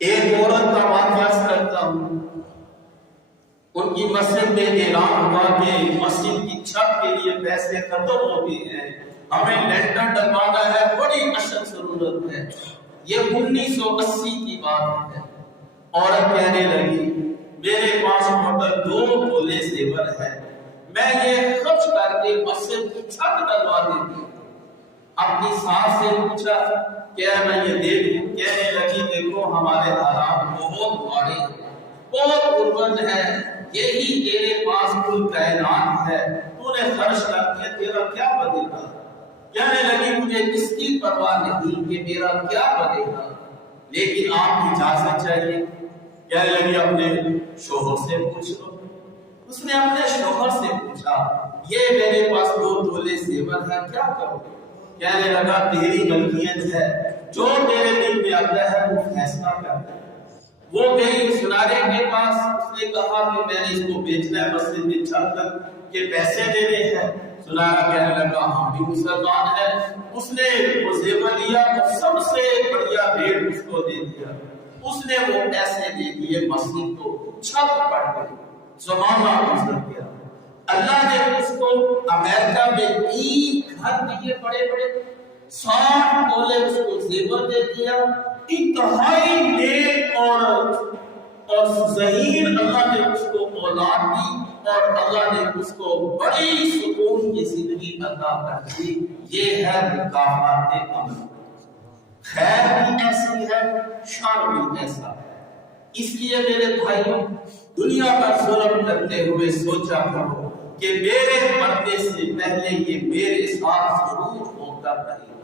ایک عورت کا واقعہ کرتا ہوں، ان کی مسجد میں اعلان ہوا کہ مسجد کی چھت کے لیے پیسے ختم ہو گئے ہیں، ہمیں لینٹر ڈلوانا ہے، بڑی اشد ضرورت ہے۔ یہ 1980 کی بات ہے۔ عورت کہنے لگی میرے پاس ٹوٹل 2 تولے زیور ہے، میں یہ خرچ کر کے مسجد کی چھت ڈلوا دیتی ہوں۔ اپنی ساس سے پوچھا کیا میں یہ دے دوں؟ کہنے لگی دیکھو ہمارے حالات بہت ماڑے ہیں، بہت غربت ہے، یہی تیرے پاس کل کائنات ہے، تو نے خرچ کر دیا، تیرا کیا بدے گا؟ کہنے لگی مجھے اس کی پرواہ نہیں کہ میرا کیا بدے گا، لیکن آپ کی اجازت چاہیے۔ کہنے لگی اپنے شوہر سے پوچھ لو۔ اس نے اپنے شوہر سے پوچھا یہ میرے پاس 2 تولے زیور ہے، کیا کرو؟ کہنے لگا تیری ملکیت ہے، جو تیرے دل میں آتا ہے وہ فیصلہ کرتا ہے۔ وہ گئی سنارے کے پاس، اس نے کہا کہ میں نے اس کو بیچنا ہے، مسجد میں چھت کے پیسے دینے ہیں۔ سنارا کہنے لگا ہم بھی مسلمان ہیں۔ اس نے وہ زیور لیا، سب سے بڑھیا ریٹ اس کو دے دیا، اس نے وہ پیسے دے دیے، مسجد کو چھت پڑ گئی، زمانہ گزر گیا۔ اللہ نے اس کو امریکہ میں 3 گھر دیے بڑے بڑے، 60 تولے اس کو زیور دے دیا، انتہائی نیک اور ذہین اللہ نے اس کو اولاد دی، اور اللہ نے اس کو بڑی سکون کی زندگی عطا کر دی۔ یہ ہے مکافات عمل۔ خیر بھی ایسی ہے، شر بھی ایسا ہے۔ اس لیے میرے بھائیوں دنیا پر ظلم کرتے ہوئے سوچا کرو کہ میرے مرنے سے پہلے یہ میرے ساتھ ضرور ہوتا رہے۔